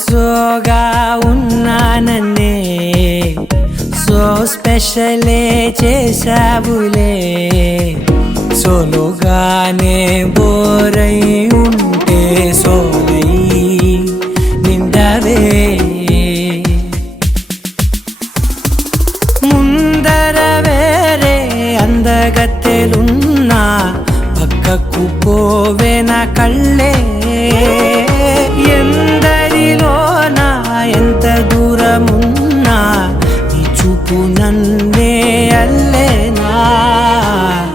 సోగా ఉన్నానన్నే so స్పెషలే చేసావులే సోలోగానే బోరై ఉంటే సోలై నిండవే ముందర వేరే అందగత్తెలున్నా పక్కకు పోవే నా కళ్ళే ఎందరిలోనా ఎంత దూరమున్నా నీ చూపు నన్నే అల్లేనా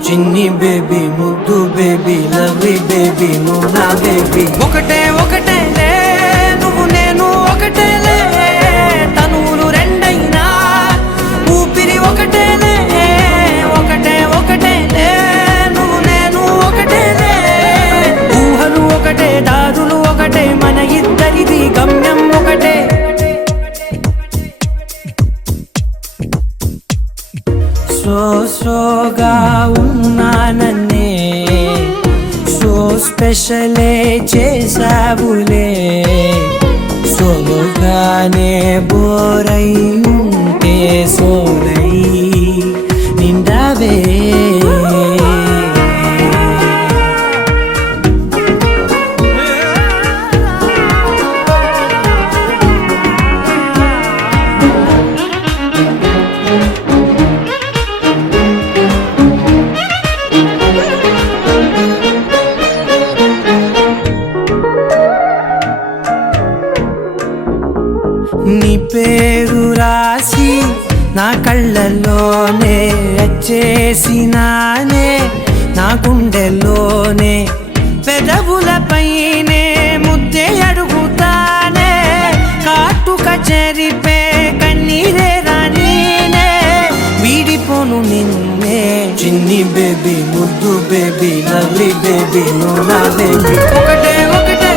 చిన్ని బేబీ ముద్దు బేబీ లవ్లీ బేబీ నువ్వు నా బేబీ ఒకటే ఒకటేలే నువ్వు నేను ఒకటేలే తనువులు రెండైనా ఊపిరి ఒకటేలే ఒకటే ఒకటేలే నువ్వు నేను ఒకటేలే ఊహలు ఒకటే దారులు ఒకటే మన ఇద్దరిది గమ్యం ఒకటే సోగా ఉన్నానన్నే సో స్పెషలే చేసావులే సోలోగానే బోరై ఉంటే సోలై నిండవే నీ పేరు రాసి నా కళ్ళల్లోనే వచ్చేసినానే నా గుండెల్లోనే పెదవులపైనే ముద్దే అడుగుతానే కాటుక చెరిపే కన్నీరే రానీనే వీడిపోను నిన్నే చిన్ని బేబీ ముద్దు బేబీ లవ్లీ బేబీ నువ్వు నా బేబీ ఒకటే ఒకటే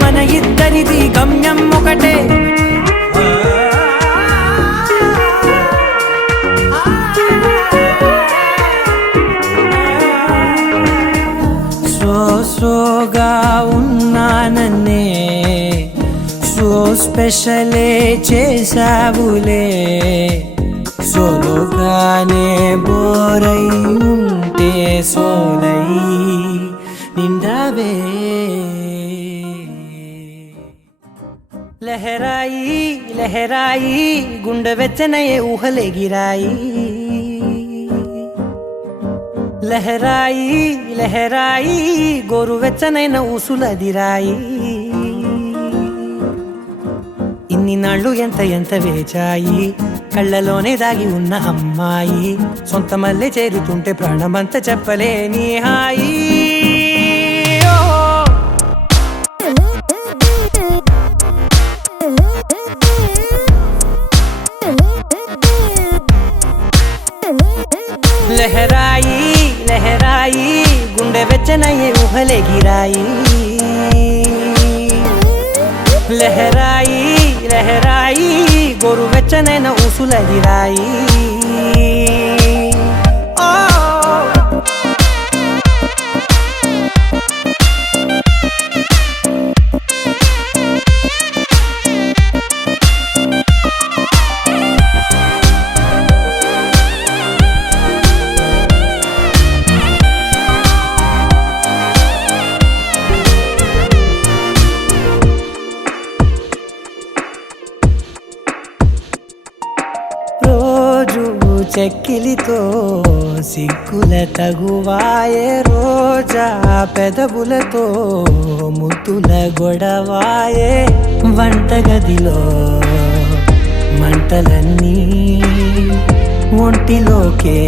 మన ఇద్దరిది గమ్యం ఒకటే సోగా ఉన్నానన్నే సో స్పెషలే చేసావులే సోలోగానే బోరై ఉంటే సోలై నిండవే లహరాయి లహరాయి గుండె వెచ్చనయే ఊహలే గిరాయి లహరాయి లహరాయి గోరు వెచ్చనైన ఊసులదిరాయి ఇన్ని నాళ్ళు ఎంత ఎంత వేచాయి కళ్ళలోనే దాగి ఉన్న అమ్మాయి సొంత మల్లె చేరుతుంటే ప్రాణమంత చెప్పలేని హాయి లహరాయి లహరాయి గుండె వెచ్చనయ్యే ఊహలే గిరాయి లహరాయి లహరాయి గోరు వెచ్చనైన ఊసులదిరాయి చెక్కిలితో సిగ్గుల తగువాయే రోజా పెదవులతో ముద్దుల గొడవాయే వంటగదిలో మంటలన్నీ ఒంటిలోకే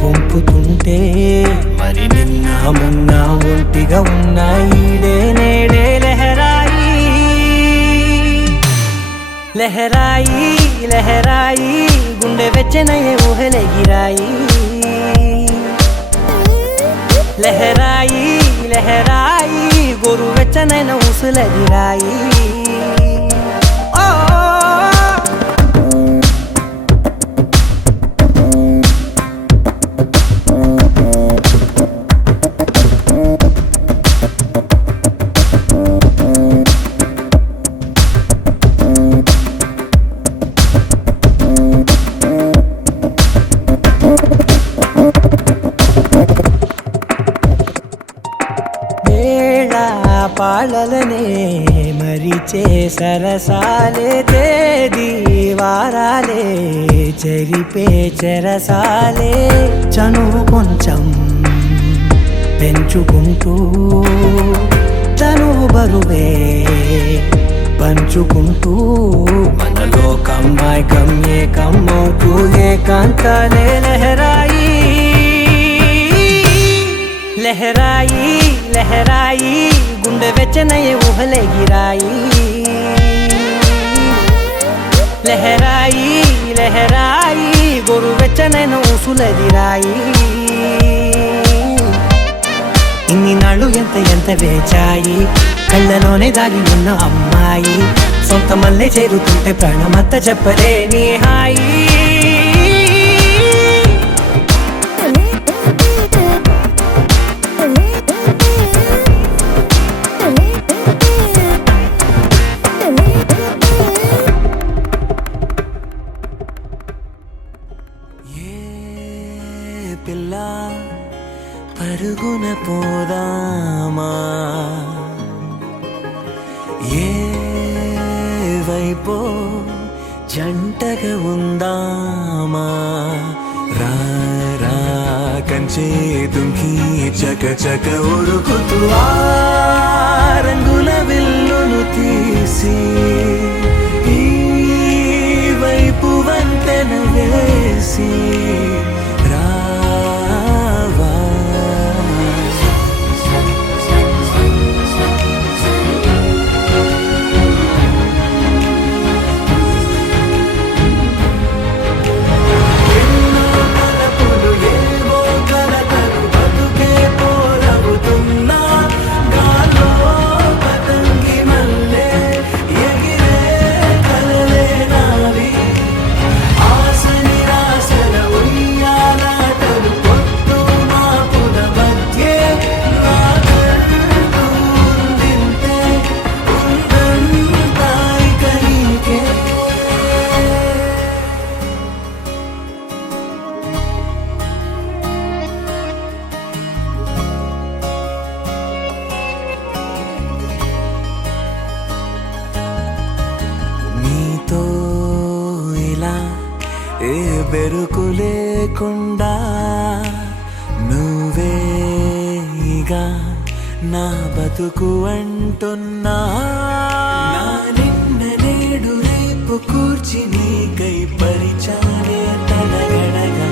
వంపుతుంటే మరి నిన్న మొన్న ఒంటిగా ఉన్న ఈడే నేడే లహరాయి లహరాయి లహరాయి గుండె వెచ్చనయ్యే ఊహలెగిరాయి లహరాయి లహరాయి గోరు వెచ్చనైన ఊసులెగిరాయి పాలలనే మరిచే సరసాలే తేదీ వారాలే చెరిపే చెరసాలే చనువు కొంచెం పెంచుకుంటూ చనువు బరువే పంచుకుంటూ మనలో కమ్మాయి కమ్మే కమ్మవుతూ ఏకాంతాలే లహరాయి లహరాయి లహరాయి గుండె వెచ్చనయ్యే ఊహలెగిరాయి లహరాయి లహరాయి గోరు వెచ్చనైన ఊసులెగిరాయి ఇన్ని నాళ్ళు ఎంత వేచాయి కళ్ళలోనే దాగి ఉన్న అమ్మాయి సొంత మల్లె చేరుతుంటే ప్రాణమంతా చెప్పలేని హాయి పిల్ల పరుగున పోదామా ఏ వైపో జంటగా ఉందామా రా రా కంచే తుంకి చక చక ఉరుకుతూ ఆ రంగుల విల్లును తీసి ఈ వైపు వంతెన వేసి ఏ బెరుకు లేకుండా నువ్వేగా నా బతుకు అంటున్నా నిన్న నేడు రేపు కూర్చి నీకై పరిచాలే తలగడగా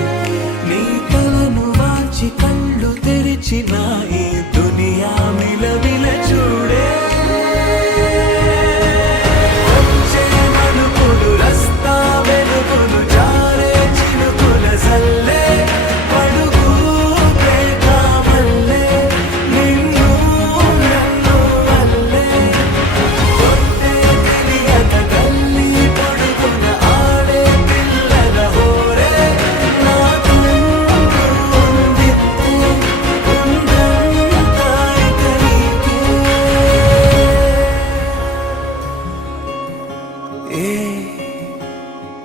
నీ తలను వాచి కళ్ళు తెరిచిన ఈ దునియా మిలవిల చూడే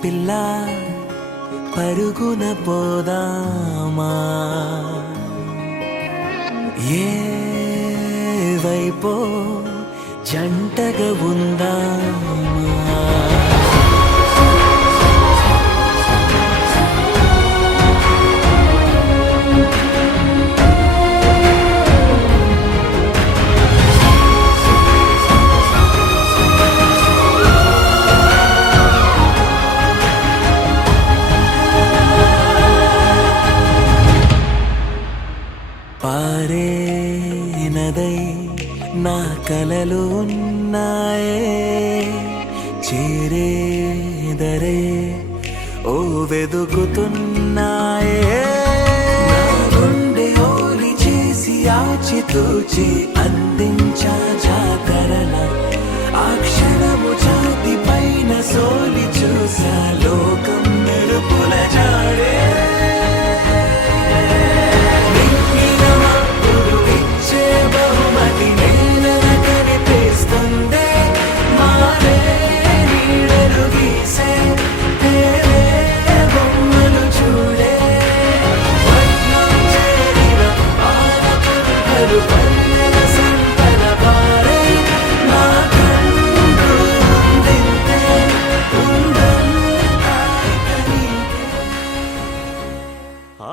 పిల్ల పరుగున పోదామా ఏ వైపో జంటగా ఉందామా నా కలలు ఉన్నాయే చేరేదరే ఓ వెదుకుతున్నాయే నా గుండె ఓలి చేసి ఆచితూచి అందించా జాతరల ఆ క్షణము ఛాతి పైన సోలి చూసా లోకం మెరుపుల జాడే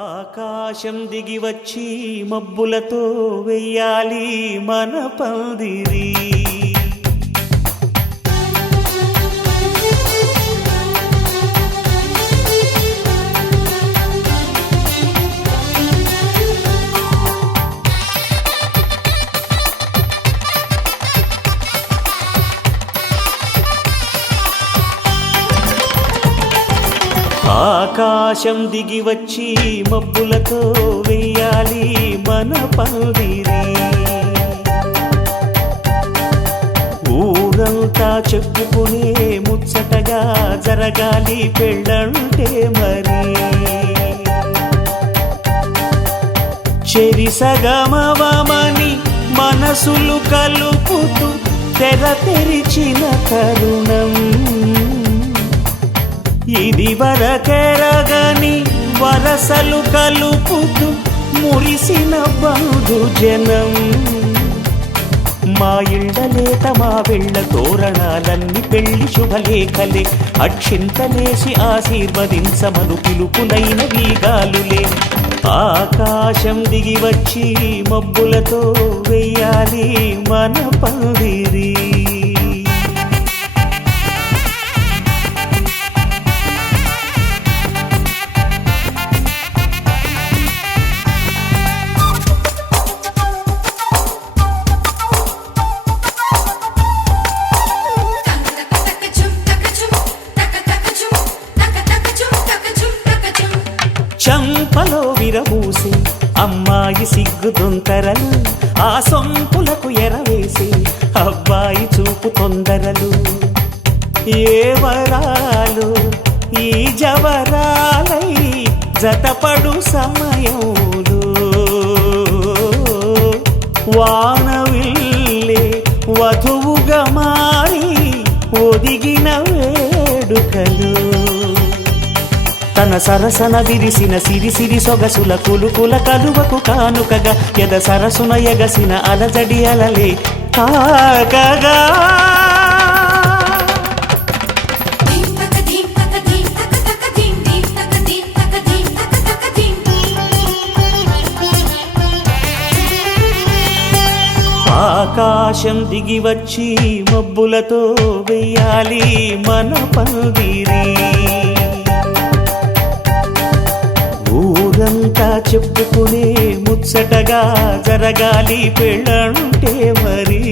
ఆకాశం దిగి వచ్చి మబ్బులతో వెయ్యాలి మన పందిరి ఆకాశం దిగి వచ్చి మబ్బులతో వెయ్యాలి మన పందిరి ఊరంతా చెప్పుకునే ముచ్చటగా జరగాలి పెళ్ళంటే మరి చెరిసగమవమని మనసులు కలుపుతూ తెర తెరిచిన తరుణం ఇది వరకెరగని వరసలు కలుపుతూ మురిసిన బంధుజనం మా ఇళ్ళలేత మా వెళ్ళ తోరణాలన్నీ పెళ్లి శుభలేఖలే అక్షింతలేసి ఆశీర్వదించమను పిలుపులైన వీగాలులే ఆకాశం దిగి వచ్చి మబ్బులతో వెయ్యాలి మన పందిరి చంపలో విరబూసి అమ్మాయి సిగ్గుదొంతరలు ఆ సొంపులకు ఎరవేసి అబ్బాయి చూపు తొందరలు ఏ వరాలు ఈ జవరాలై జతపడు సమయంలో వానవిల్లే వధువుగా మారి ఒదిగిన వేడుకలు తన సరసన విరిసిన సిరిసిరి సొగసుల కులుకుల కలువకు కానుకగా ఎద సరసున ఎగసిన అలజడి అలలే తాకగా ఆకాశం దిగి వచ్చి మబ్బులతో వెయ్యాలి మన పందిరి ఊరంతా చెప్పుకునే ముచ్చటగా జరగాలి పెళ్ళంటే మరి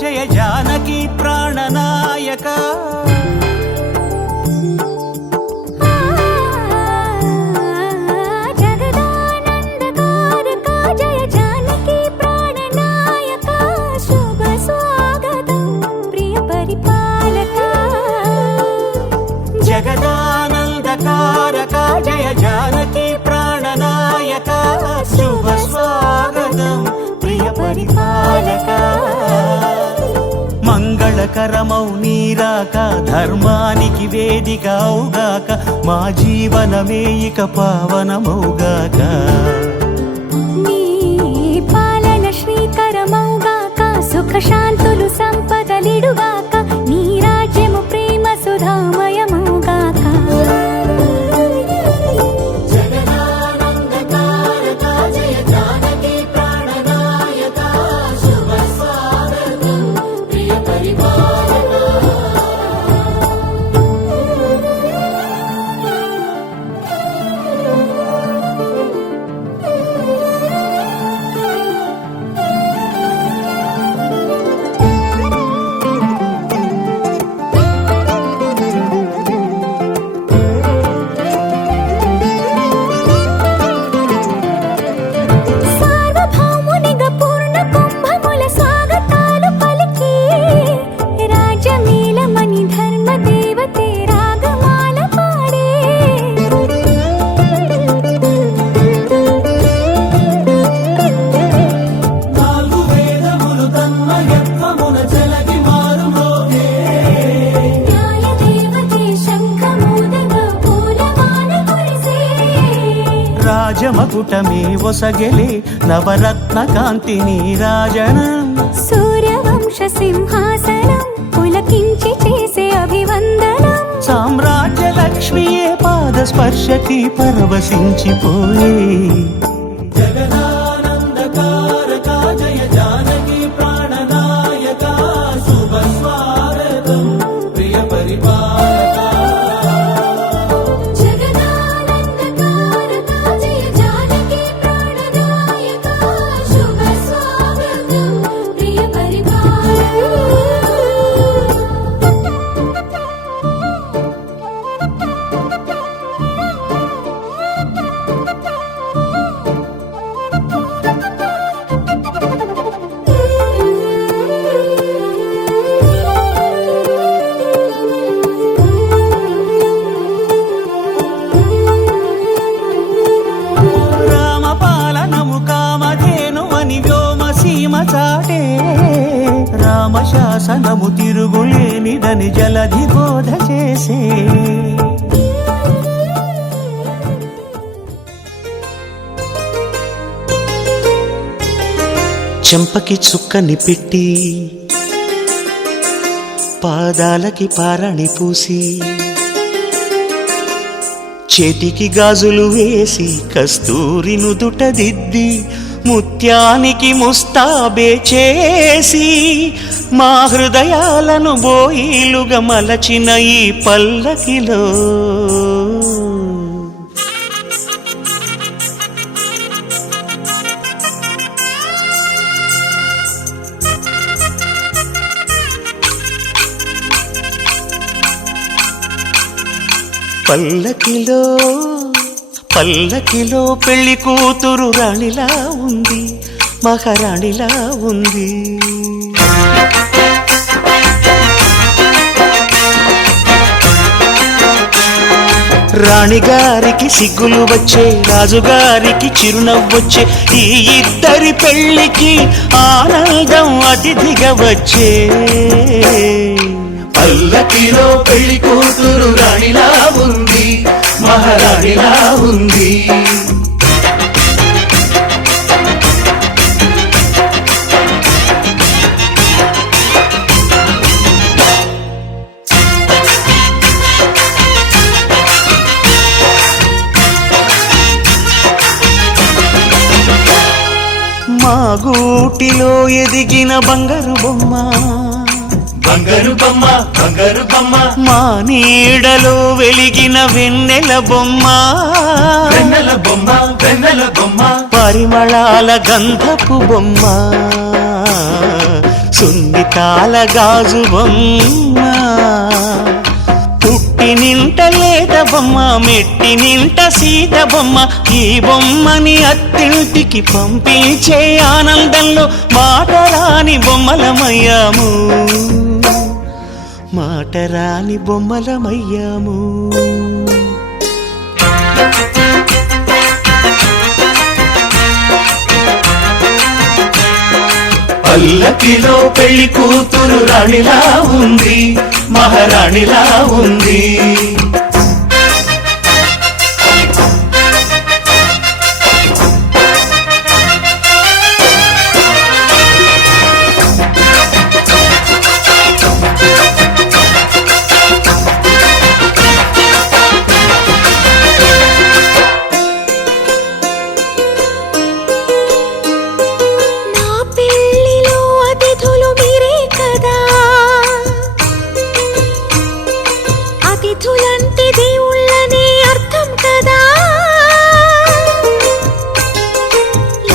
జయ జానకి ప్రాణనాయక జగదానందకారక జయ జానకి ప్రాణనాయక శుభ స్వాగతం ప్రియ పరిపాలక జగదానందకారక జయ జానకి ప్రాణనాయక శుభ స్వాగతం ప్రియ పరిపాలక మంగళకరమౌ నీరాక ధర్మానికి వేదికవుగాక మా జీవనమే ఇక పావనమౌగాక నీ సుఖశాంతులు సంపదలిడుగాక నీ రాజ్యము ప్రేమ సుధామయముగాక సార్వభౌమునిగా పూర్ణ కుంభముల స్వాగతాలు పలికి రాజమేళమణి ధర్మ దేవతే రాగమాల పాడే నాలుగు వేదములు తన్మయత్వమున చెలగి మారుమోగే న్యాయ దేవతే శంఖమూదగా పూలవాన కురిసే రాజమకుటమే ఒసగెలే నవరత్న కాంతిని రాజనం సూర్యవంశ సింహాసనం పులకించి చేసే అభివందనం సామ్రాజ్య లక్ష్మియే పాద స్పర్శకి పరవశించిపోయే జగదానందకారక జయ జానకి ప్రాణనాయక శుభ స్వాగతం ప్రియ పరిపాలక జగదానందకారక జయ జానకి ప్రాణనాయక శుభ స్వాగతం ప్రియ రామపాలనము కామధేను అని వ్యోమసీమ చాటే రామశాసనము తిరుగులేనిదని జలధి బోధ చేసే చెంపకి చుక్కని పెట్టి పాదాలకి పారణి పూసి చేతికి గాజులు వేసి కస్తూరి నుదుట దిద్ది ముత్యానికి ముస్తాబే చేసి మా హృదయాలను బోయిలుగా మలచిన ఈ పల్లకిలో పల్లకిలో పల్లకిలో పెళ్లి కూతురు రాణిలా ఉంది మహారాణిలా ఉంది రాణిగారికి సిగ్గులు వచ్చే రాజుగారికి చిరునవ్వొచ్చే ఈ ఇద్దరి పెళ్లికి ఆనందం అతిథిగా వచ్చే పల్లకిలో పెళ్లి కూతురు రాణిలా ఉంది మహారాణిలా ఉంది మా గూటిలో ఎదిగిన బంగారు బొమ్మ బంగారు బొమ్మ బంగారు బొమ్మ మా నీడలో వెలిగిన వెన్నెల బొమ్మ వెన్నెల బొమ్మ వెన్నెల బొమ్మ పరిమళాల గంధపు బొమ్మ సున్నితాల గాజు బొమ్మ పుట్టి నింట లేత బొమ్మ మెట్టి నింట సీత బొమ్మ ఈ బొమ్మని అత్తింటికి పంపించే ఆనందంలో మాటరాని బొమ్మలమయ్యాము మాటరాని బొమ్మలమయ్యాము పల్లకిలో పెళ్లి కూతురు రాణిలా ఉంది మహారాణిలా ఉంది విధులంటే దేవుళ్ళనే అర్థం కదా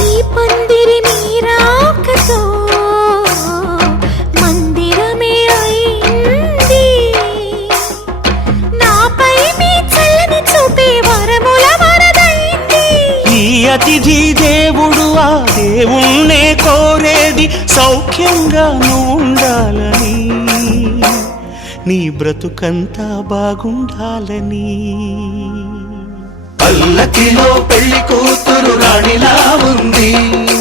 ఈ పందిరి మీరాకతో మందిరమే అయింది నాపై మీ చల్లని చూపే వరముల వరదైంది ఈ అతిథి దేవుడు ఆ దేవుణ్ణే కోరేది సౌఖ్యంగా నువ్వు ఉండాలని నీ బ్రతుకంతా బాగుండాలని పల్లకిలో పెళ్లి కూతురు రాణిలా ఉంది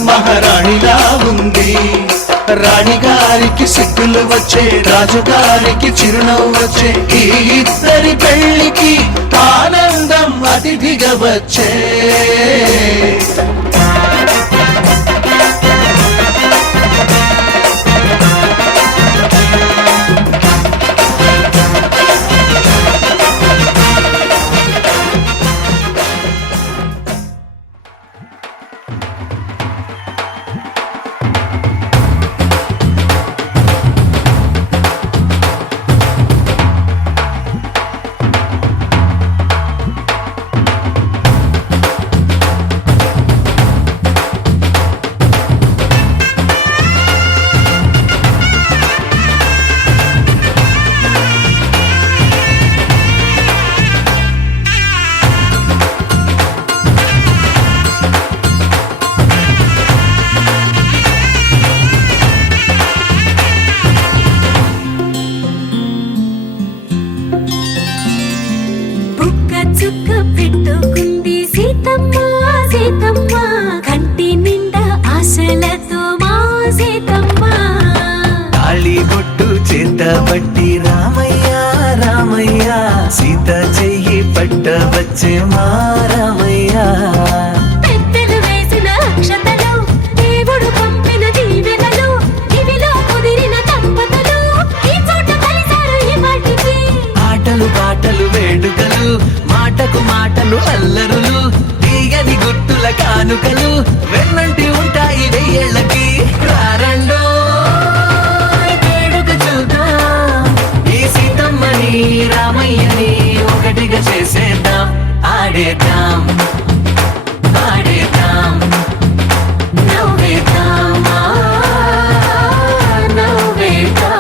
మహారాణిలా ఉంది రాణిగారికి సిగ్గులు వచ్చే రాజుగారికి చిరునవ్వు వచ్చే ఈ ఇద్దరి పెళ్లికి ఆనందం అతిథిగా వచ్చే బుక్క చుక్క పెట్టుకుంది సీతమ్మ సీతమ్మ కంటి నిండా ఆశలతో మా సీతమ్మ తాళి బొట్టు చేతబట్టి రామయ్య రామయ్య సీత చెయ్యి పట్ట వచ్చే మా రామయ్య పెద్దలు వేసిన అక్షతలు దేవుడు పంపిన దీవెనలు ఇవిలో కుదిరిన దంపతులు ఈ చోట కలిసారు ఈ వాటికి ఆటలు పాటలు వేడుకలు మాటకు మాటలు అల్లరులు తీయని గుర్తుల కానుకలు వెన్నంటి ఉంటాయి వెయ్యేళ్ళకి రారండో వేడుక చూద్దాం ఈ సీతమ్మని రామయ్యని ఒకటిగా చేసేద్దాం ఆడేద్దాం పాడేద్దాం నవ్వేద్దాం నవ్వేద్దాం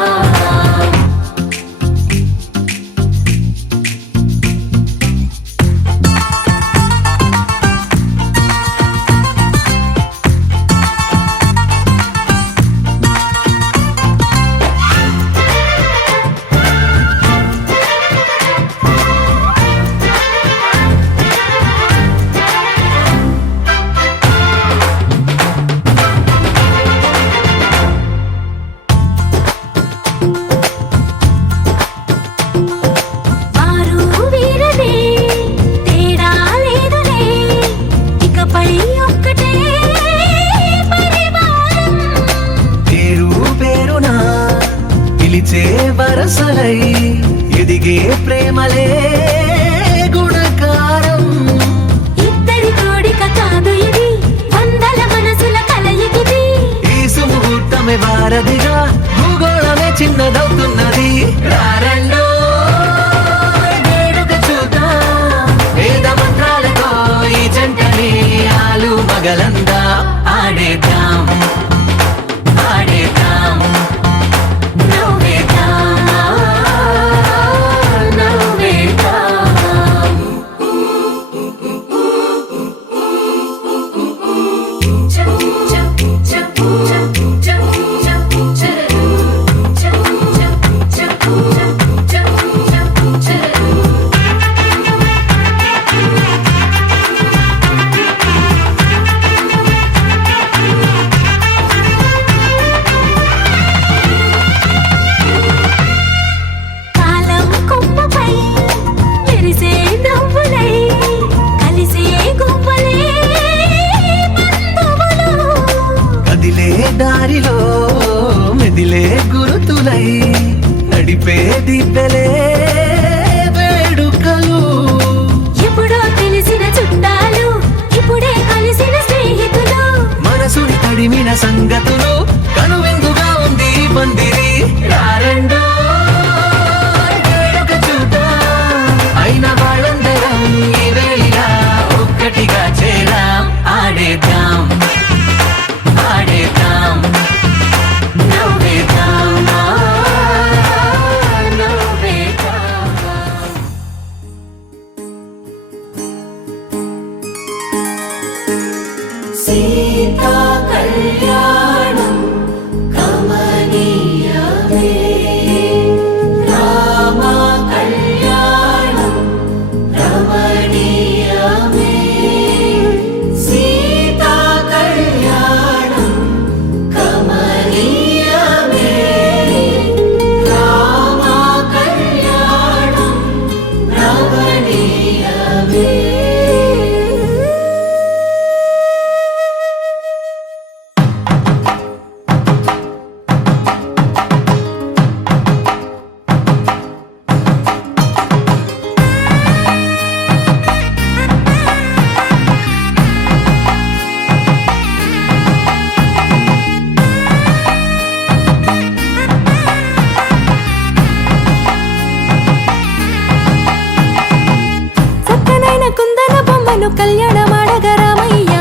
సీతమ్మను కళ్యాణమాడగరామయ్యా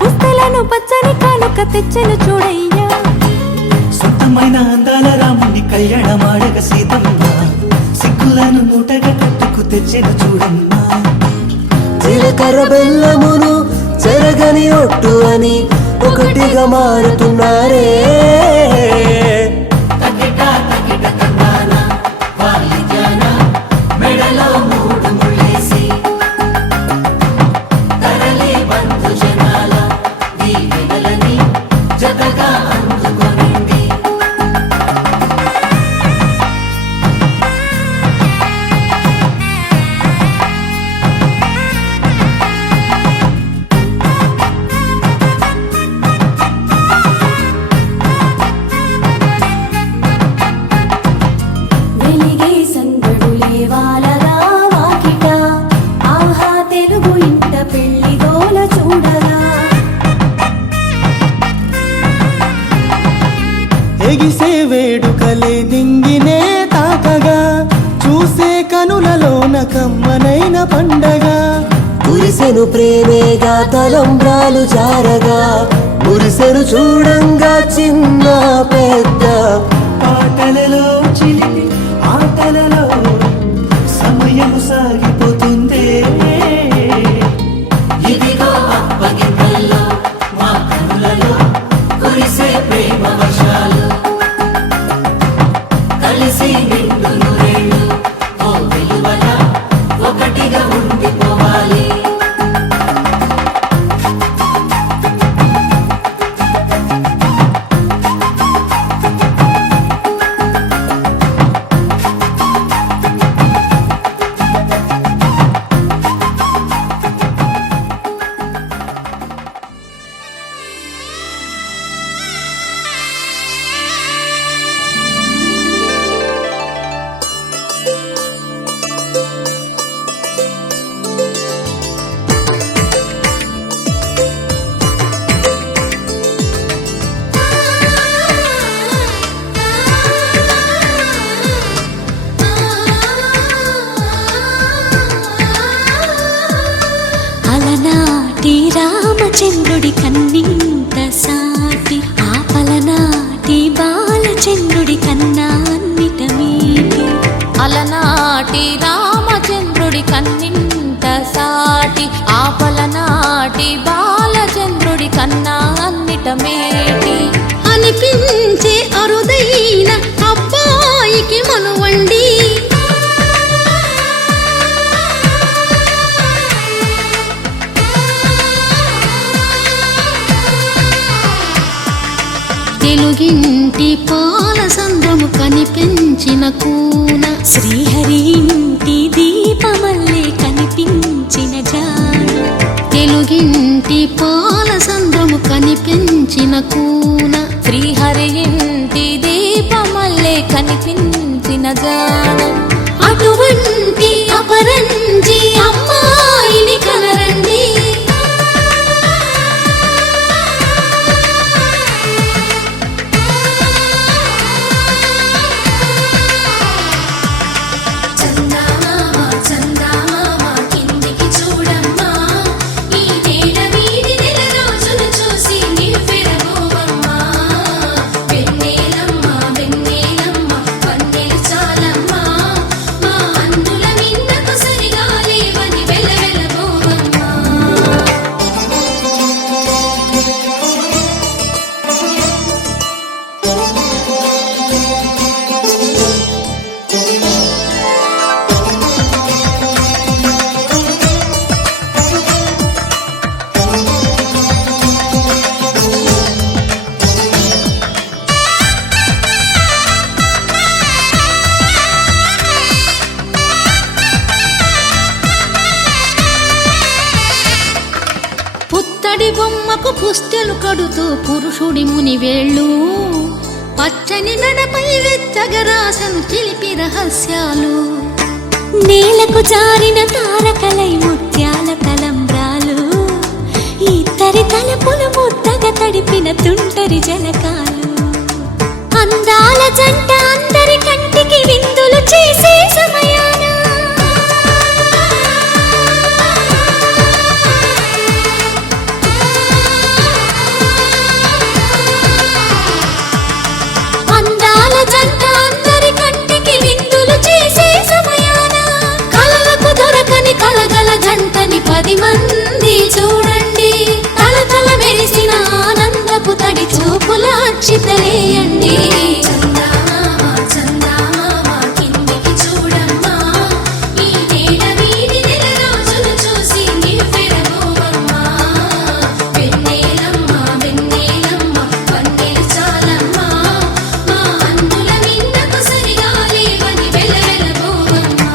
పుస్తలను పచ్చని కానుక తెచ్చెను చూడయ్యా సొంతమైన అందాల రాముని కళ్యాణమాడగ సీతమ్మ సిగ్గులను మూటగా కట్టుకు తెచ్చిన చూడమ్మా జీలకర్ర బెల్లమును చెరగని ఒట్టు అని ఒకటిగా మారుతున్నారే వెలిగే సందడులే వాలగా వాకిట ఆహా తెలుగు ఇంట పెళ్లి గోల చూడగా ఎగిసే వేడుకలే దింగినే తాకగా చూసే కనులలోన కమ్మనైన పండగ కురిసెను ప్రేమేగా తలంబ్రాలు జారగా మురిసెను చూడంగా చిన్న పెద్ద పాటలలో చిలిపి ఆటలలో సమయము సాగిపోతుందే ఇదిగో అప్పగింతల్లో మా కనులలో కురిసే ప్రేమ వర్షాలు కలిసి నిండు నూరేళ్ళు ఓ వెలువల ఒకటిగా ఉండిపోవాలి అలనాటి రామచంద్రుడి కన్నింత సాటి ఆపలనాటి బాలచంద్రుడి కన్నా అన్నిట మీటి అలనాటి రామచంద్రుడి కన్నింత సాటి ఆపలనాటి బాలచంద్రుడి కన్నా అన్నిట మేటి అనిపించే అరుదైన అబ్బాయికి మనువండి తెలుగింటి పాల సంద్రము కనిపించిన కూన శ్రీహరి ఇంటి దీపమల్లే కనిపించిన జాడ తెలుగింటి పాల సంద్రము కనిపించిన కూన శ్రీహరి ఇంటి దీపమల్లే కనిపించిన జాడ అటువంటి అపరంజి అమ్మాయిని కనరండి చందమామ చందమామ కిందికి చూడమ్మా ఈ నేల వీడి నెల రోజులు చూసి నివ్వెరబోవమ్మా వెన్నెలమ్మ వెన్నెలమ్మ వన్నెలు చాలమ్మా మా అందుల మిన్నకు సరిగా లేవని వెలవెలబోవమ్మా పుత్తడి బొమ్మకు పుస్తెలు కడుతూ పురుషుడి ముని వేళ్ళు పచ్చని మెడపై వెచ్చగరాసను చిలిపి రహస్యాలు నేలకు జారిన తారకలై ముత్యాల తలంబ్రాలు ఇద్దరి తలపులు ముద్దగా తడిపిన తుంటరి జలకాలు అందాల జంట అందరి కంటికి విందులు చేసే సమయాన 10 మంది చూడండి తల తల మెరిసిన ఆనందపు తడి చూపుల అక్షితలేయండి చందమామ చందమామ కిందికి చూడమ్మా ఈ నేల వీధి నెల రోజులు చూసి నివ్వెరపోవమ్మా వెన్నెలమ్మ వెన్నెలమ్మ వన్నెలు చాలమ్మా మా అందుల నిన్నకు సరిగా లేవని వెలవెలపోవమ్మా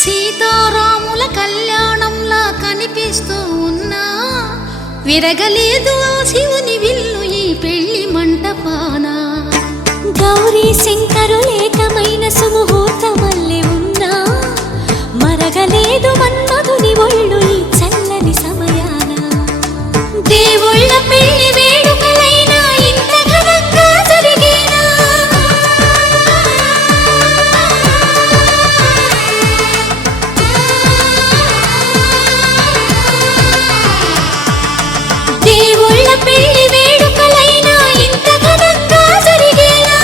సీతారాముల కళ్యాణంలా కనిపిస్తూ ఉన్నా విరగలేదు ఆ శివుని విల్లు ఈ పెళ్లి మంటపాన గౌరీ శంకరులేకమైన సుముహూర్తమల్లె ఉన్నా మరగలేదు మన్మధుని ఒళ్ళు ఈ చల్లని సమయాన దేవుళ్ళ పెళ్లి వేడుకలైనా ఇంత ఘనంగా జరిగేనా దేవుళ్ళ పెళ్లి వేడుకలైనా ఇంత ఘనంగా జరిగేనా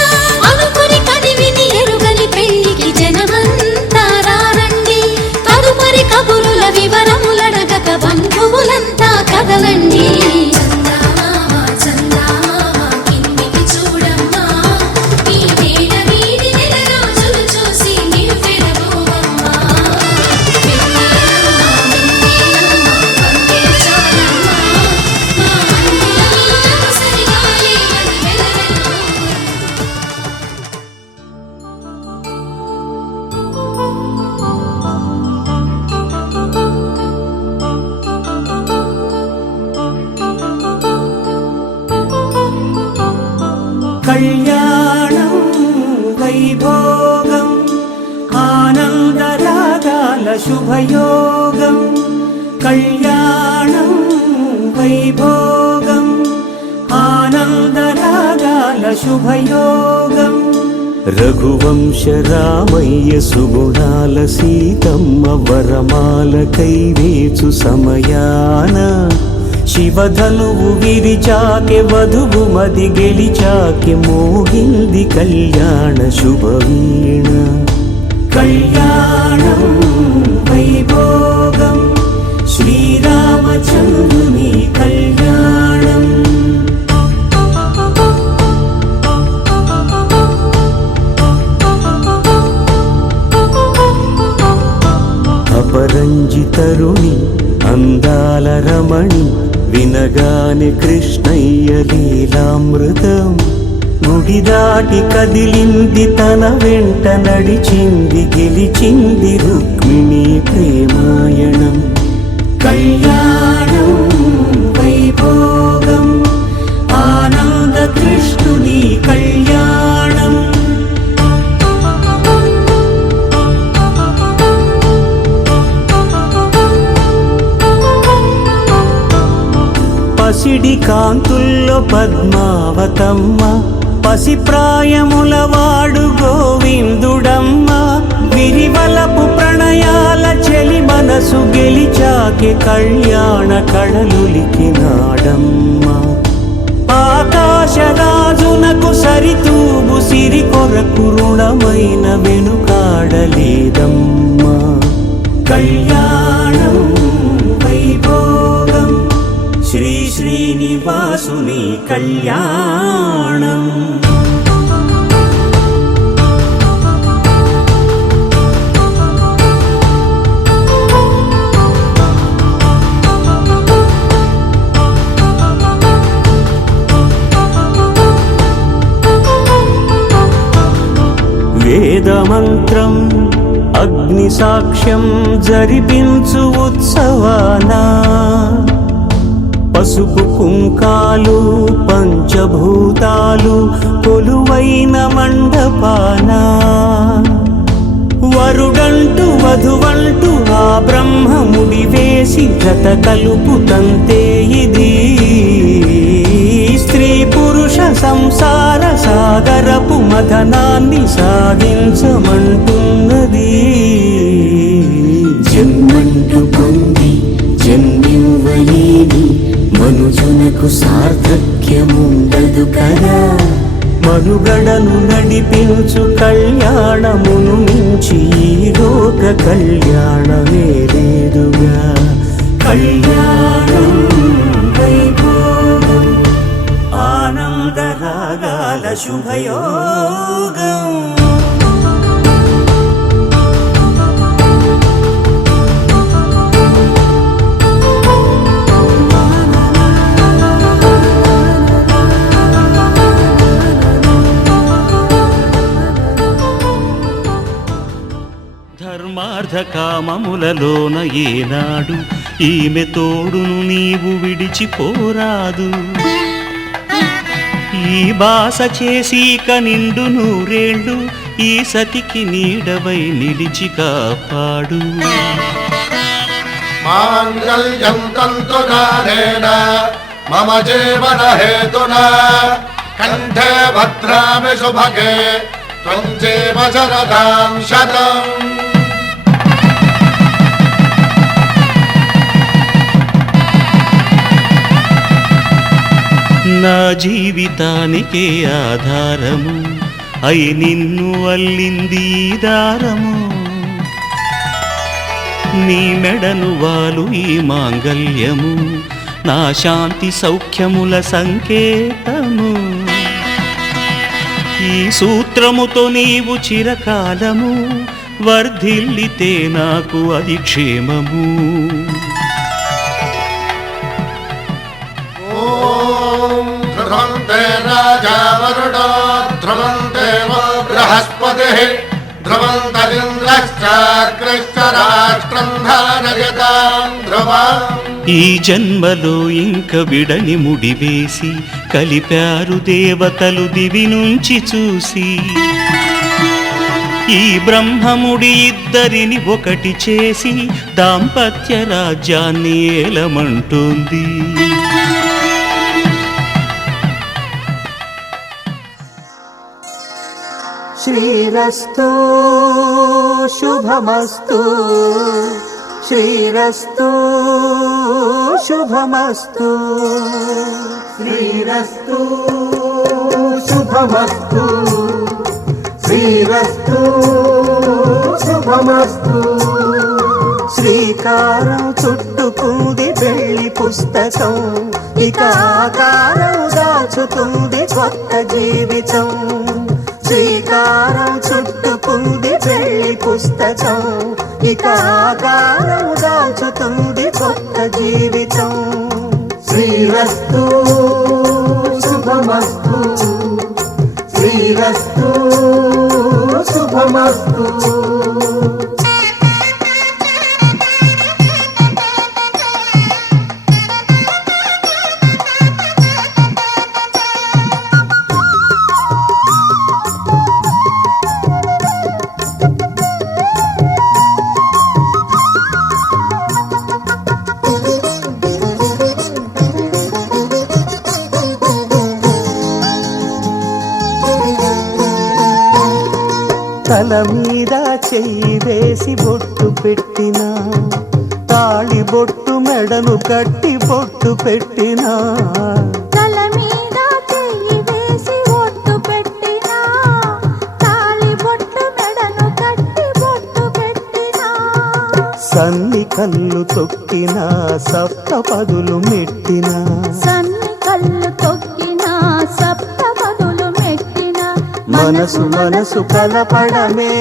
అనుకుని కదివిని ఎరుగని పెళ్లికి జనమంతా రారండి తదుపరి కబురుల వివరములడగక బంధువులంతా కదలండి చందమామ చందమామ కిందికి చూడమ్మా ఈ నేల వీధి నెల రోజులు చూసి నివ్వెరపోవమ్మా వెన్నెలమ్మ వెన్నెలమ్మ వన్నెలు చాలమ్మా మా అందుల నిన్నకు సరిగా లేవని వెలవెలపోవమ్మా కళ్యాణం వైభోగం ఆనందరాగాల శుభయోగం కళ్యాణం వైభోగం ఆనందరాగాల శుభయోగం రఘువంశ రామయ్య సుగుణాల సీతమ్మ వరమాల కైవేచు సమయాన శివధనువు విరిచాకె వధువు మది గెలిచాకె మోగింది కళ్యాణ శుభవీణ కళ్యాణం వైభోగం శ్రీరామచంద్రుని కళ్యాణం అపరంజి తరుణి అందాల రమణి వినగానే కృష్ణయ్య లీలామృతం గుడి దాటి కదిలింది తన వెంట నడిచింది గెలిచింది రుక్మిణి ప్రేమాయణం కళ్యాణం వైభోగం ఆనంద కృష్ణుని కళ్యాణం పసిడి కాంతుల్లో పద్మావతమ్మ పసిప్రాయముల వాడు గోవిందుడమ్మ విరివలపు ప్రణయాల చెలి మనసు గెలిచాకె కళ్యాణ కళలులికినాడమ్మ ఆకాశరాజునకు సరితూగు సిరి కొరకు రుణమైన వెనుకాడలేదమ్మా కళ్యాణం వైభోగం శ్రీ శ్రీనివాసుని కళ్యాణం వేదమంత్రం అగ్ని సాక్ష్యం జరిపించు ఉత్సవానా పసుపు కుంకాలు పంచభూతాలు కొలువైన మండపానా వరుడంటూ వధువంటూ ఆ బ్రహ్మముడి వేసి జత కలుపు తంతే ఇది స్త్రీ మథనాన్ని సాగించమంటున్నది. జన్మంటూ పొంది జన్మివ్వలేని మనుజునకు సార్థక్యముండదు కదా. మనుగడను నడిపించు కళ్యాణమును మించి ఈ లోక కళ్యాణమే లేదుగా. కళ్యాణం వైభోగం ఆనందరాగాల శుభయోగం. ధర్మార్థ కామములలోన ఏనాడు ఈమె తోడును నీవు విడిచిపోరాదు. ఈ బాస చేసి కనిండు నూరేళ్ళు ఈ సతికి నీడవై నిలిచి కాపాడు. మాంగళ్యం తంతునానేన మమ జీవన హేతునా కంఠే భద్రామి శుభగే త్వం జీవ శరదాం శతం. నా జీవితానికే ఆధారము అయి నిన్ను అల్లింది ఈ దారము. నీ మెడను వాలు ఈ మాంగల్యము నా శాంతి సౌఖ్యముల సంకేతము. ఈ సూత్రముతో నీవు చిరకాలము వర్ధిల్లితే నాకు అది క్షేమము. ధ్రువంతే రాజా వరుణో ధ్రువంతే బృహస్పతిః ధ్రువంతరింద్రశ్చాగ్రశ్చ రాష్ట్రం ధారయతాం ధ్రువం. ఈ జన్మలో ఇంక విడని ముడివేసి కలిపారు దేవతలు దివి నుంచి చూసి. ఈ బ్రహ్మముడి ఇద్దరిని ఒకటి చేసి దాంపత్య రాజ్యాన్ని ఏలమంటుంది. శ్రీరస్తు శుభమస్తు శ్రీరస్తు శుభమస్తు శ్రీరస్తు శుభమస్తు శ్రీరస్తు శుభమస్తు. శ్రీకారం చుట్టుకుంది పెళ్లి పుస్తకం ఇక ఆకారం దాచుతుంది కొత్త జీవితం. శ్రీకారం చుట్టుకుంది పెళ్లి పుస్తకం ఇక ఆకారం దాచుతుంది కొత్త జీవితం. శ్రీరస్తు శుభమస్తు శ్రీరస్తు శుభమస్తు. తల మీద చెయ్యి వేసి బొట్టు పెట్టినా తాళి బొట్టు మెడను కట్టి బొట్టు పెట్టినా. తల మీద చెయ్యి వేసి ఒట్టు పెట్టినా తాళి బొట్టు మెడను కట్టి బొట్టు పెట్టినా. సన్ని కళ్ళు తొక్కినా సప్త పదులు మెట్టినా. సన్ని కళ్ళు తొక్కినా సప్త పదులు మెట్టినా. మనసు మనసు కలపడమే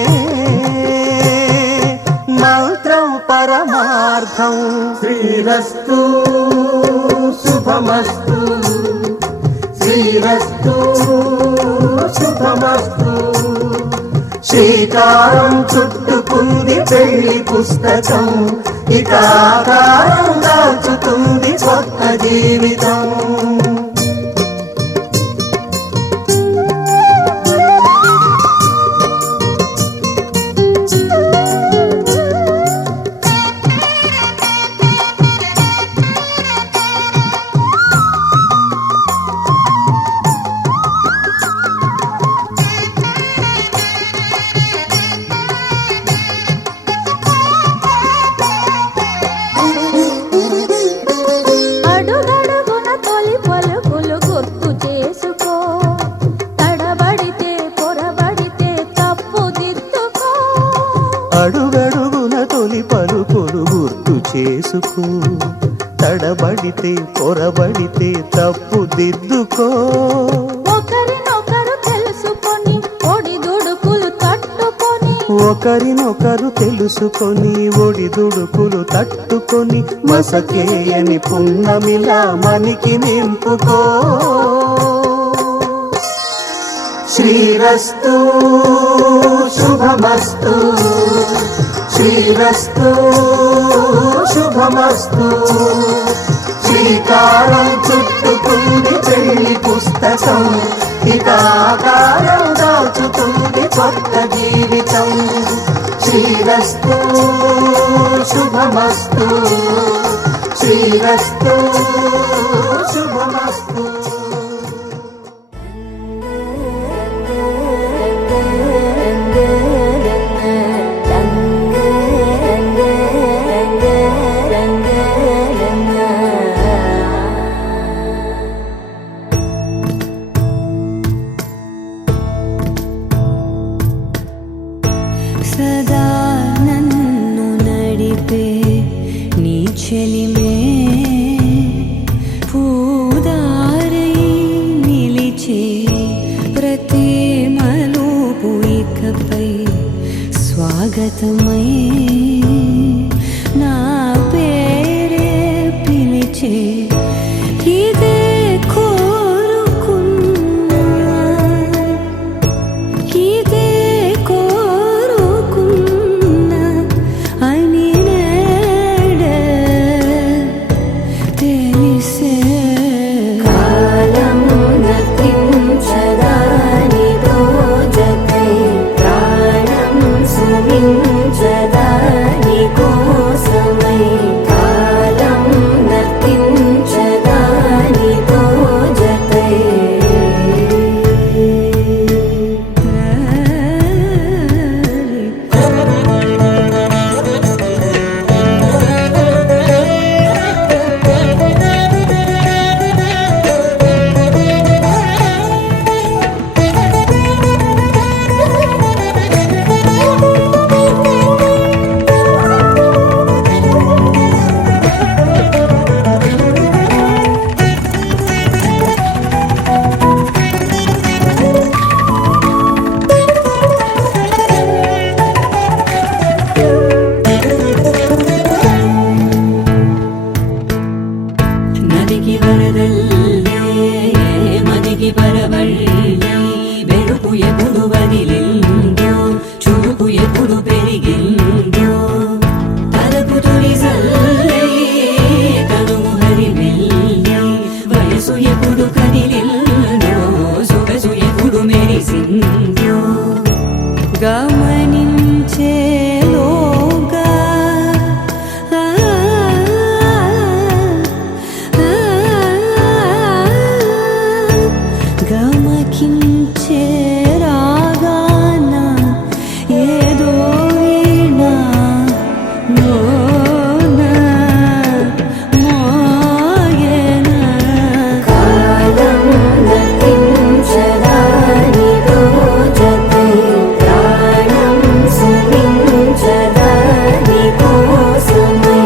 మంత్రం పరమార్థం. శ్రీరస్తు శుభమస్తు శ్రీరస్తు శుభమస్తు. శ్రీకారం చుట్టుకుంది పెళ్లి పుస్తకం ఇక ఆకారం దాచుతుంది కొత్త జీవితం. తడబడితే తప్పు దిద్దుకో. ఒకరినొకరు తెలుసుకొని ఒడిదుడుకులు తట్టుకొని ఒకరినొకరు తెలుసుకొని ఒడిదుడుకులు తట్టుకొని మసకేయని పున్నమిలా మనికి నింపుకో. శ్రీరస్తు శుభమస్తు, శ్రీరస్తు శుభమస్తు. శ్రీకారం చుట్టుకుంది పెళ్లి పుస్తకం, ఇక ఆకారం దాచుతుంది కొత్త జీవితం. శ్రీరస్తు శుభమస్తు, శ్రీరస్తు శుభమస్తు. సదా నన్ను నడిపే నీ చెలిమే పూదారై నిలిచే ప్రతి మలుపు ఇకపై స్వాగతమై నా పేరే పిలిచే ఇదే కోరుకున్నా ఇదే కోరుకున్నా అని నేడే తెలిసే. కాలం నతించదాని రోజకై ప్రాణం సుమించదాని కోసమై. కాలం నతించదాని రోజకై నదికి వరదల్లే మదికి పరవళ్ళే వెలుపు ఎప్పుడు వదిలిందో చురుకు ఎప్పుడు పెరిగిందో తలపు తొలి సల్లే కనుము హరి మెల్లే వయసు ఎప్పుడు కదిలిందో సొగసు ఎప్పుడు మెరిసిందో గమనించేలోగా గమకించే రాగాన ఏదో వీణా మోనా మోయనా. కాలం నతించదాని రోజకై ప్రాణం సుమించదాని కోసమై.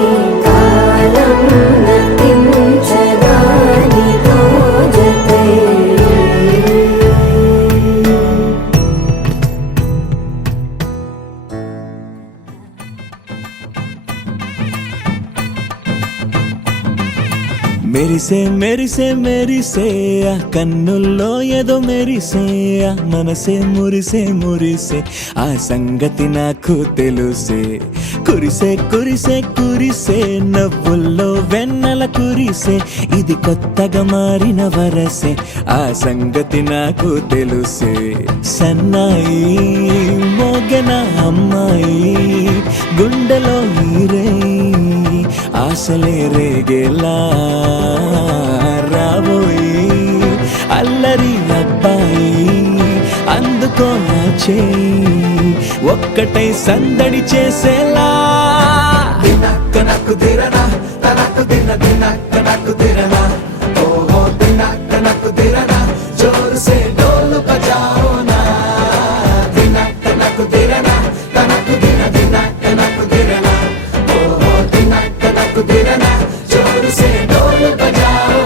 కాలం నతించదాని రోజకై మెరిసే మెరిసే మెరిసే ఆ కన్నుల్లో ఏదో మెరిసే ఆ మనసే మురిసే మురిసే ఆ సంగతి నాకు తెలుసే. కురిసే కురిసే కురిసే నవ్వుల్లో వెన్నెల కురిసే ఇది కొత్తగా మారిన వరసే ఆ సంగతి నాకు తెలుసే. సన్నాయి మోగెన అమ్మాయి గుండెలో ఈరే ఆశలే రేగేలా రాబోయి అల్లరి అబ్బాయి అందుకో నా చేయి ఒక్కటై సందడి చేసేలా. దినక్క నాకు దిరనా తనకు దిన దినక్క నాకు దిరనా ఓహో దినక్క నాకు దిరనా జోరు సే డోలు బజాओ నా. దినక్క నాకు దిరనా తనకు దిన దినక్క నాకు దిరనా ఓహో దినక్క నాకు దిరనా జోరు సే డోలు బజాओ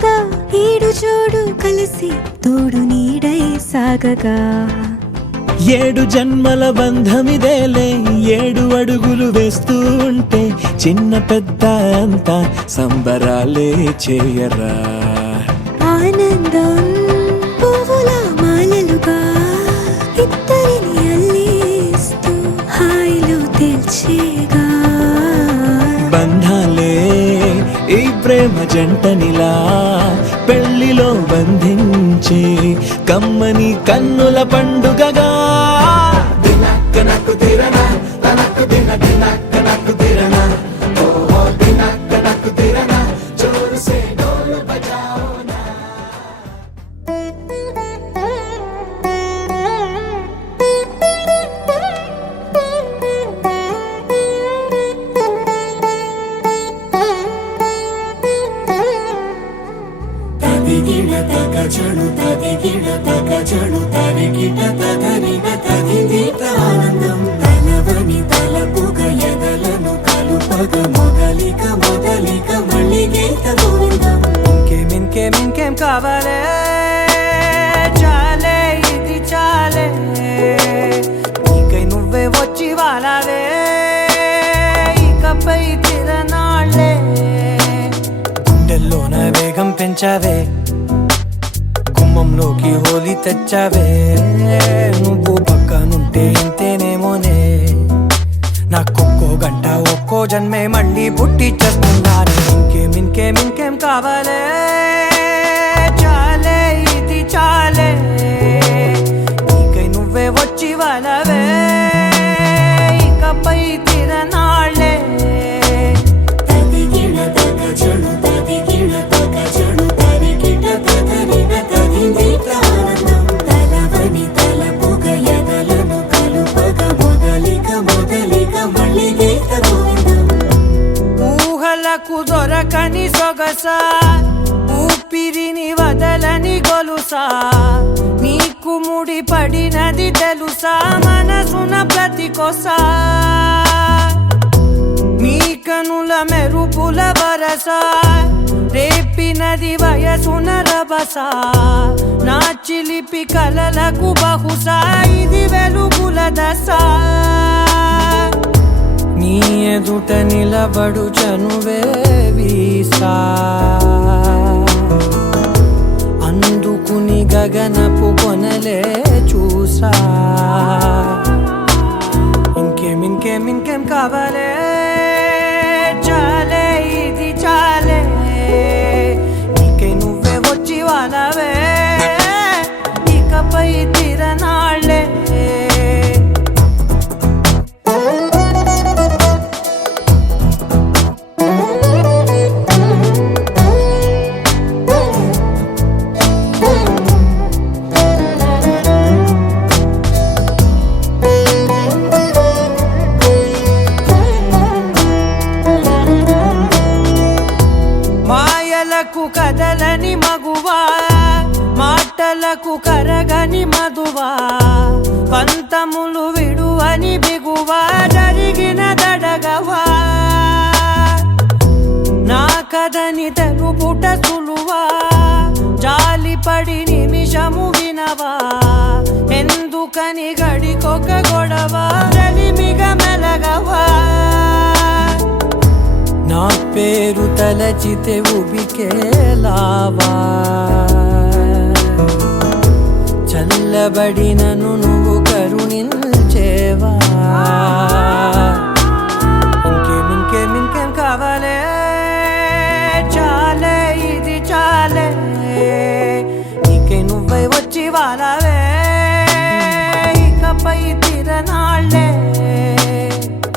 జతగా ఈడు జోడు కలిసి తోడు నీడై సాగగా 7 జన్మల బంధమిదేలే 7 అడుగులు వేస్తూ ఉంటే చిన్న పెద్ద అంతా సంబరాలే చేయరా ఆనందం పువ్వుల మాలలుగా ఇద్దరిని అల్లేస్తూ హాయిలో తెల్చేగా బంధాలే ఈ ప్రేమ జంటనిలా పెళ్లిలో బంధించి కమ్మని కన్నుల పండుగగా దినక్కనకు తిరనా తనకు దిన దినక్కనకు తిరనా ఓ దినక్కనకు తిరనా జోరు సే డోలు బజాओ నా తదిగిడ తగజడు తదిగిడ తగజడు తరిగిట తదరిన తదిదీత ఆనందం తలవని తలపుగ ఎదలను కలుపగ మొదలిక మొదలిక మళ్ళీ గీత గోవిందం ఇంకేం కావాలే చాలే ఇది చాలే నీకై నువ్వే వచ్చి వాలావే ఇకపై తిరనాళ్ళే గుండెల్లోన వేగం పెంచావే గుమ్మంలోకి హోలీ తెచ్చావే నువ్వు పక్కనుంటే ఇంతేనేమోనే నాకొక్కో గంట ఒక్కో జన్మే మళ్ళీ పుట్టి చేస్తున్నాను ఇంకేం కావాలే చాలే ఇది చాలే నీకై నువ్వే వచ్చి వాళ్ళవే ఇకపై తిరనాళ్ళే తదిగిడ తగజడు తదిగిడ తగజడు తరిగిట తదరిన తదిదీత ఆనందం తలవని తలపుగ ఎదలను కలుపగ మొదలిక మొదలిక మళ్ళీ గీత గోవిందం ఊహలకు దొరకని సొగసా ఊపిరిని వదలని గొలుసా నీకు ముడి పడినది తెలుసా మనసున ప్రతి కొసా నీ కనుల మెరుపుల వరస రేపినది వయసున రభస నా చిలిపి కలలకు బహుశా ఇది వెలుగుల దశ నీ ఎదుట నిలబడు చనువే వీసా అందుకుని గగనపు కొనలే చూసా ఇంకేం కావాలే చాలే ఇది చాలే నీకై నువ్వే వచ్చి వాళ్ళవే ఇకపై తిరనాళ్ళే మాయలకు కదలని మగువా మాటలకు కరగని మధువా పంతములు విడువని బిగువా జరిగిన దడగవా నా కథని తెలుపుట సులువా జాలిపడి నిమిషము వినవా ఎందుకని గడికొక గొడవ రలిమిగ మెలగవా నా పేరు తలచితే ఉబికేలావా చల్లబడినను నువ్వు కరుణించేవా ఇంకేం కావాలే చాలే ఇది చాలే నీకై నువ్వై వచ్చి వాళ్ళవే ఇకపై తిరనాళ్ళే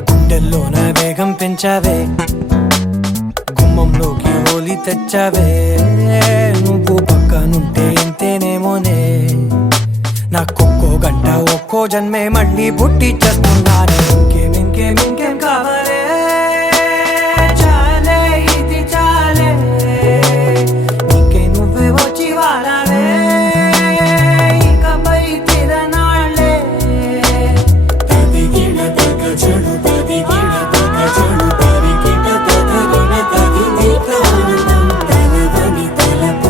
గుండెల్లోన వేగం పెంచావే గుమ్మంలోకి హోలీ తెచ్చావే నువ్వు పక్కనుంటే ఇంతేనేమోనే నాకొక్కో గంట ఒక్కో జన్మే మళ్ళీ పుట్టి చేస్తున్నాను ఇంకేం కావాలే చాలే ఇది చాలే నీకై నువ్వే వచ్చి వాళ్ళవే ఇకపై తిరనాళ్ళే తదిగిడ తగజడు తదిగిడ తగజడు తరిగిట తదరిన తదిదీత ఆనందం తలవని తలపు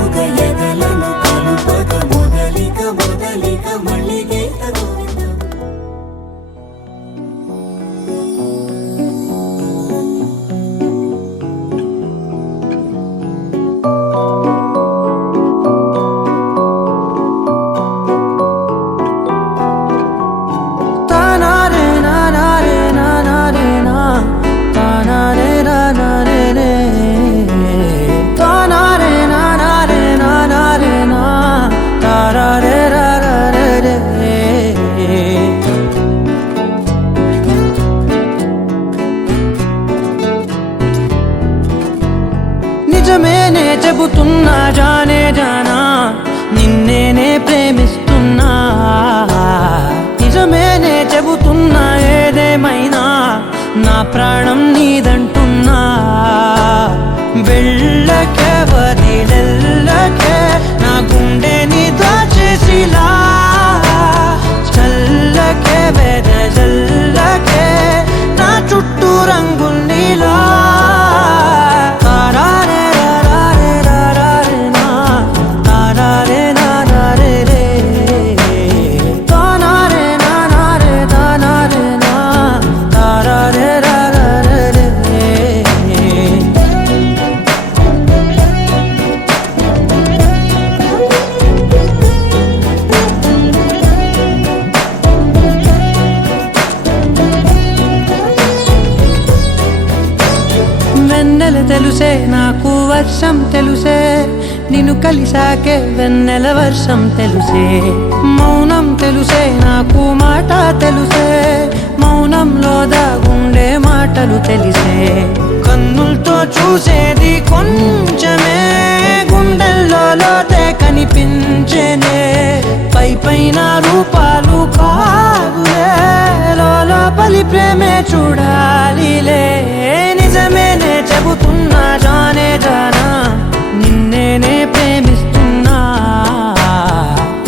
జానే జానా నిన్నేనే ప్రేమిస్తున్నా నిజమేనే చెబుతున్నా ఏదేమైనా నా ప్రాణం నీదంటున్నా వెళ్ళకే వదిలెల్లకే నా గుండెని దాచేసిలా చల్లకే వెదజల్లకే నా చుట్టూ రంగుల్నిలా తారారే రారే రారే నా తారారే నారే రే తానారే నారే తానారే నా తారారే రారే రే వెన్నెల తెలుసే నాకు వర్షం తెలుసే నిన్ను కలిసాకే వెన్నెల వర్షం తెలుసే మౌనం తెలుసే నాకు మాట తెలుసే మౌనంలో దాగుండే మాటలు తెలిసే కన్నులతో చూసేది కొంచెమే గుండెల్లో లోతే కనిపించేనే పై పైన రూపాలు కాదులే లోపలి ప్రేమే చూడాలిలే నిజమేనే చెబుతున్నా జానే జానా నిన్నేనే ప్రేమిస్తున్నా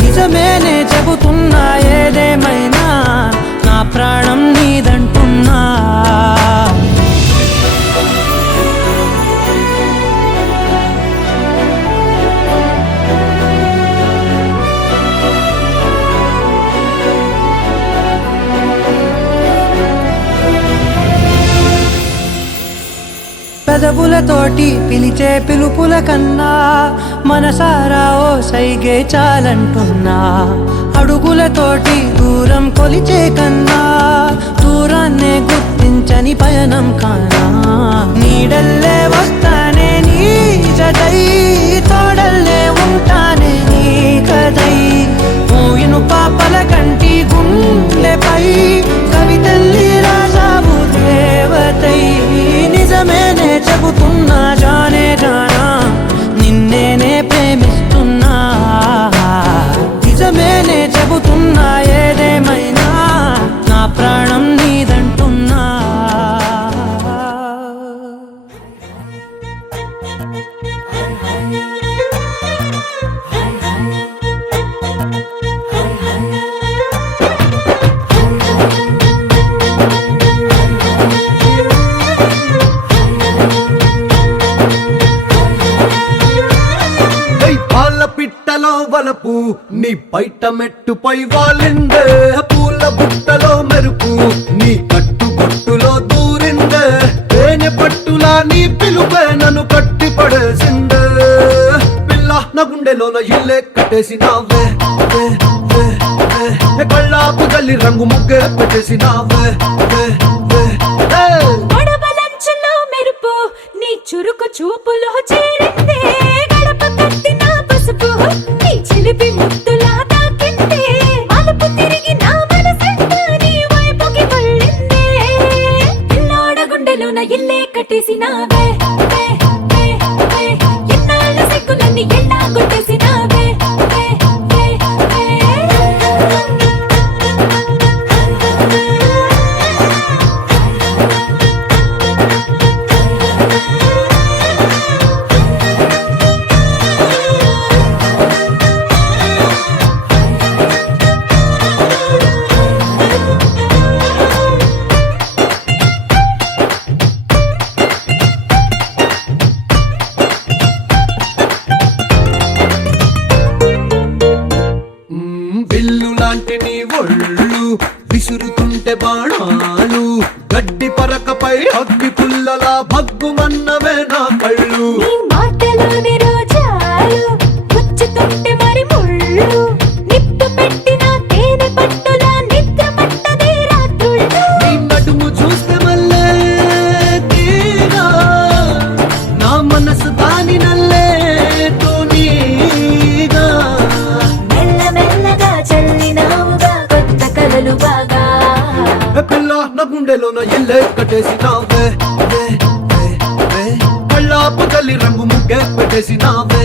నిజమేనే చెబుతున్నా ఏదేమైనా నా ప్రాణం నీదంటున్నా పెదవులతోటి పిలిచే పిలుపుల కన్నా మనసారా ఓ సైగే చాలంటున్నా అడుగులతోటి దూరం కొలిచే కన్నా దూరాన్నే గుర్తించని పయనం కానా నీడల్లే వస్తానే నీ జతై తోడల్లే ఉంటానే నీ కదై మూయిను పాపల కంటి గుండెపై కవితల్లి రాజావు దేవతై నిజమేనే చెబుతున్నా జానే జానా నిన్నేనే ప్రేమిస్తున్నా నిజమేనే చెబుతున్నా ఏదేమైనా నా ప్రాణం నీదంటున్నా పాల పిట్టలో వలపు నీ బయట మెట్టుపై వాలిందే పూల బుట్టలో మెరుపు నీ కట్టు బొట్టులో దూరిందే తేనె పట్టులా నీ పిలుపే నన్ను కట్టి పడేసిందే పిల్ల నా గుండెలోన ఇల్లే కట్టేసినావే కళ్ళాపు గల్లి రంగు ముగ్గే పెట్టేసినావే గొడవలంచులో మెరుపు నీ చురుకు చూపులో చేరిందే గడప కట్టిన పసుపు నీ చిలిపి ముద్దులా తాకిందే మలుపు తిరిగి నా మనసంతా నీ వైపుకి మళ్ళిందే పిల్లోడ గుండెలోన ఇల్లే కట్టేసినావే ఎన్నాళ్ళ సిగ్గులన్నీ ఎలా కొట్టేసినావే బిల్లు లాంటి నీ ఒళ్ళు విసురుతుంటే బాణాలు గడ్డి పరకపై అగ్గి పుల్లలా భగ్గుమన్నవే నా కళ్ళు నీ మాటలోని రోజాలు గుచ్చుతుంటే మరి ముళ్ళు నిప్పు పెట్టిన తేనె పట్టులా నిద్ర పట్టదే రాత్రుళ్ళు నీ నడుము చూస్తే మళ్ళీ తీరా నా మనసు దాని నల్లే తోనీగా మెల్లమెల్లగా చల్లినావుగా కొత్త కలలు బాగా పిల్ల నా గుండెలోన ఇల్లే కట్టేసినావే కళ్ళాపు తల్లి రంగు ముగ్గే పెట్టేసినావే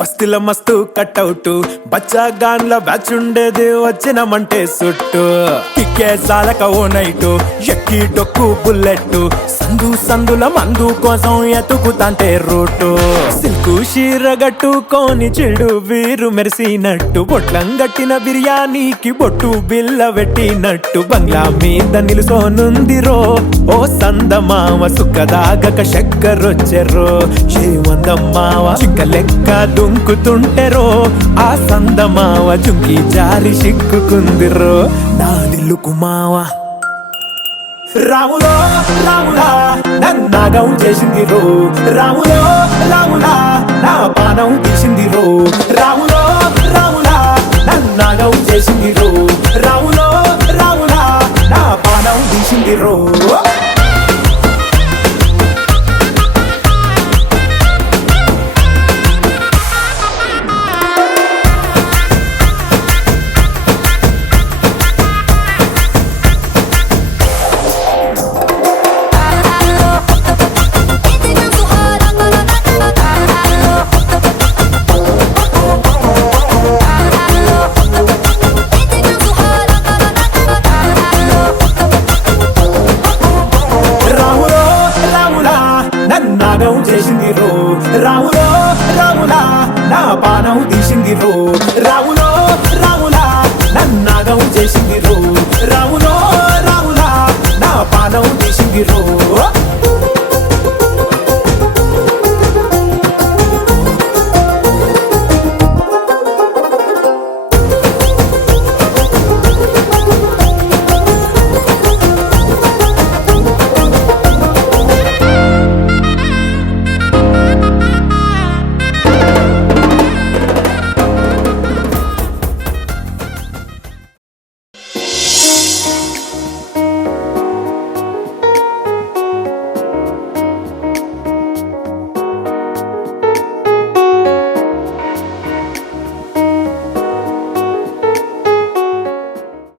బస్తిల మస్తు కట్అవుట్ బచ్చాగాన్ల బ్యాచ్ ఉండేది వచ్చినమంటే సుట్టు కిక్కే సాలక ఓ నైటు ఎక్కి డొక్కు బుల్లెట్ సందుల మందు కోసం ఎతుకుతాంటే రూటు సిల్కు షీర గట్టుకోని చెడు వీరు మెరిసినట్టు బొట్లం గట్టిన బిర్యానీకి బొట్టు బిల్ల పెట్టినట్టు బంగ్లా మీద నిలుసోనుందిరో ఓ సందమావ సుఖదాగక చక్కరొచ్చెరో చేమందమ్మావ చిక్క లెక్క దుంకుతుంటెరో ఆ సందమావ జుంకి జారి సిక్కుకుందిరో నా దిల్లుకు మావా రాములో రాములా నన్నాగం చేసింది రో రాములో రాములా నా పానం తీసింది రో రాములో రాములా నన్నాగం చేసింది రో రాములో రాములా నా పానం తీసింది రో నాగం చేసింది రో రాములో రాములా నా పానం తీసింది రో రాములో రాములా నన్నాగం చేసింది రో రాములో రాములా నా పానం తీసింది రో